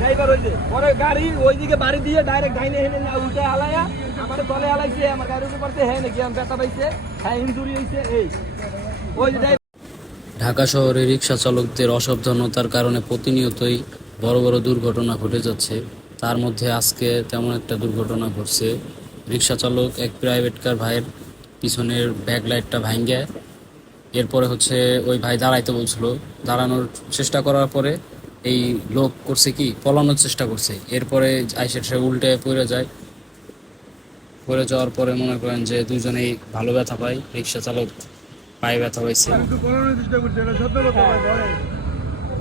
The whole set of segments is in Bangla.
ড্রাইভার হইছে পরে গাড়ি ওইদিকে বাড়ি দিয়ে ডাইরেক্ট ডাইনে হেনে না উল্টে হালায়া আমার তলে হালাইছে আমার গাড়ির উপর পড়ছে হ্যাঁ নাকি আমি ব্যথা পাইছে হ্যাঁ ইনজুরি হইছে এই ওই যে ঢাকা শহরে রিকশা চালকদের অসাবধানতার কারণে প্রতিনিয়তই বড় বড় দুর্ঘটনা ঘটে যাচ্ছে। তার মধ্যে আজকে তেমন একটা দুর্ঘটনা ঘটছে। রিকশা চালক এক প্রাইভেট কার ভাইয়ের পিছনের ব্যাক লাইটটা ভাঙ্গে, এরপরে হচ্ছে ওই ভাই দাঁড়াইতে বলছিল, দাঁড়ানোর চেষ্টা করার পরে এই লোক করছে কি পলানোর চেষ্টা করছে, এরপরে আইসে সে উল্টে পড়ে যায়। পড়ে যাওয়ার পরে মনে করেন যে দুজনেই ভালো ব্যথা পায়। রিকশা চালক পায়ে ব্যথা পাইছে।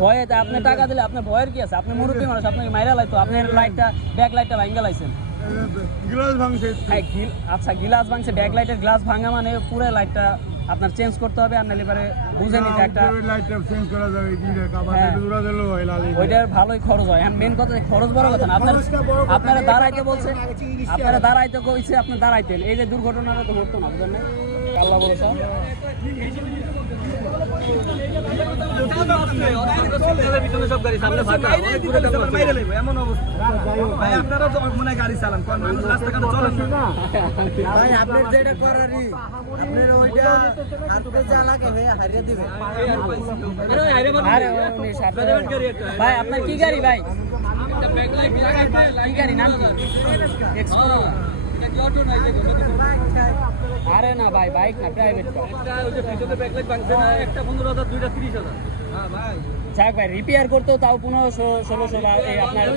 ভয়ে তা আপনি টাকা দিলে আপনার ভয়ের কি আছে? আপনি মুরব্বী মানুষ, আপনাকে মাইরা লাইতো, আপনার লাইটটা ব্যাক লাইটটা ভাঙ্গা লাইছেন। আচ্ছা গ্লাস ভাঙছে, ব্যাক লাইটের গ্লাস ভাঙা মানে পুরো লাইটটা আপনার চেঞ্জ করতে হবে। আপনার এবারে বুঝে নিতে একটা ওইটার ভালোই খরচ হয়। মেন কথা খরচ বড় কথা না, আপনারা দাঁড়াইতে বলছে, আপনারা দাঁড়াইতে কইছে, আপনি দাঁড়াইতেন, এই যে দুর্ঘটনাটা তো ঘটতো না, বুঝলেন না? আল্লাহ ভরসা। এমন অবস্থা ভাই আপনারা তো মনে গাড়ি চালান মানুষ রাস্তাঘাটে চলেন না ভাই আপনার যেটা করারই আপনার ওইটা হাতে যা লাগে ভাই হারিয়ে দিবে। ভাই আপনার কি গাড়ি ভাই? কি গাড়ি নাম কি? এক্সপ্লোরার। আরে না ভাই, বাইক না, প্রাইভেট কার। যাক ভাই, রিপেয়ার করতেও তাও 1500-1600 আপনার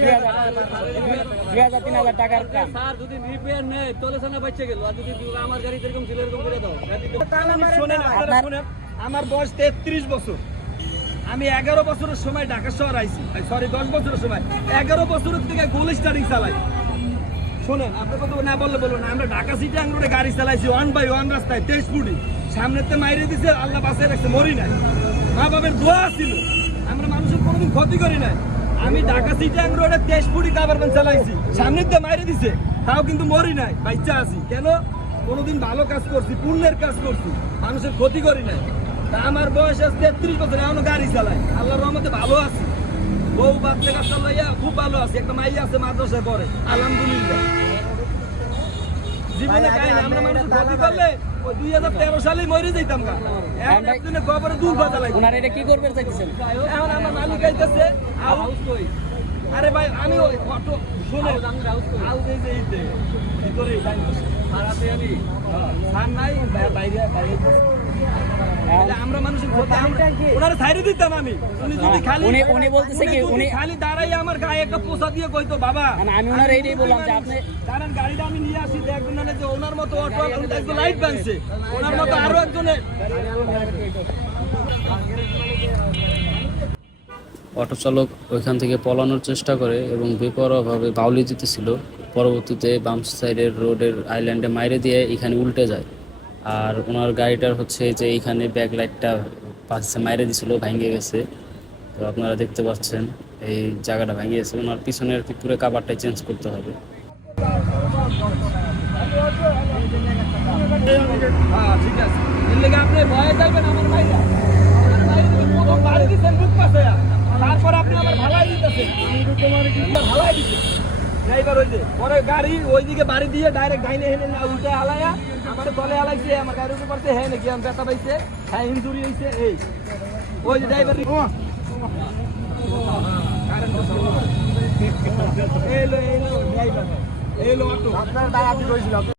2000-3000 টাকার কাম। আমার বয়স 33 বছর। আমি 11 বছরের সময় ঢাকা শহর আইছি, সরি 10 বছরের সময় 11 বছরের থেকে গোল স্টারিং চালাই। শোনেন আপনার কথা না বললে বলবো না, আমরা ঢাকা সিটি আঙ্গুরে গাড়ি চালাইছি 1/1 রাস্তায় 23 ফুটি, সামনেতে মাইরে দিছে, আল্লাহ বাঁচায় রাখছে, মরি নাই। মা বাবার দোয়া ছিল, আমরা মানুষের কোনোদিন ক্ষতি করি নাই। আমি ঢাকা সিটি আঙ্গুরে 23 ফুটি কাভার ভ্যান চালাইছি, সামনেতে মাইরে দিছে, তাও কিন্তু মরি নাই, বাচ্চা আছি। কেন? কোনোদিন ভালো কাজ করছি, পুণ্যের কাজ করছি, মানুষের ক্ষতি করি নাই। তা আমার বয়স আজ 33 বছর, এখনো গাড়ি চালাই, আল্লাহর রহমতে ভালো আছি। বউ বাচ্চা কাচ্চা লইয়া খুব ভালো আছে, একটা মাই আছে মাদ্রাসায় পড়ে, আলহামদুলিল্লাহ। জীবনে কাহিনী আমরা মানুষের ক্ষতি করলে ওই 2013 সালেই মরে যাইতাম গা। এখন একদিনে কবরে দূর বাজা লাগে। ওনারা এটা কি করবে চাইতেছেন? এখন আমার মালিক আইতেছে, আরে ভাই আমি ওই অটো শুনে হাউস এই যে এইতে ভিতরে সারাতে আমি সার নাই, বাইরে বাইরে আমরা মানুষের ওনারা ছাইরে দিতাম আমি। উনি যদি খালি উনি বলতেছে কি উনি খালি দাঁড়াই আমার গায়ে একটা পোষা দিয়ে কইতো বাবা, আমি ওনার এইটাই বললাম যে আপনি কারণ গাড়িটা আমি নিয়ে আসি, দেখবেন না যে ওনার মতো অটো একজন লাইট ভাঙছে, ওনার মতো আরো একজনের। অটো চালক ওইখান থেকে পলানোর চেষ্টা করে এবং বেপরোয়াভাবে বাউলি দিতেছিল। পরবর্তীতে বাম সাইডের রোডের আইল্যান্ডে মাইরে দিয়ে এখানে উল্টে যায়। আর ওনার গাড়িটার হচ্ছে যে এইখানে ব্যাক লাইটটা পাশে মাইরে দিছিল, ভেঙে গেছে। তো আপনারা দেখতে পাচ্ছেন এই জায়গাটা ভেঙে গেছে। ওনার পিছনের পুরো কাভারটাই চেঞ্জ করতে হবে। হ্যাঁ ঠিক আছে, এর লেগে আপনি ভয়ে যাবেন আমার ভাইরা, প্রথম বাড়ি দিচ্ছেন বুক পাশে, তারপর আপনি আমার ভালাই দিতেছেন, ভালাই দিচ্ছেন ড্রাইভার হইছে পরে গাড়ি ওইদিকে বাড়ি দিয়ে ডাইরেক্ট ডাইনে হেনে না উল্টে হালায়া আমার তলে হালাইছে, আমার গাড়ির উপর পড়ছে হ্যাঁ নাকি আমি ব্যথা পাইছে, হ্যাঁ ইনজুরি হয়েছে। এই ওই যে ড্রাইভার এলো ড্রাইভার এলো অটো আপনার দাঁড়াতে কইছিল।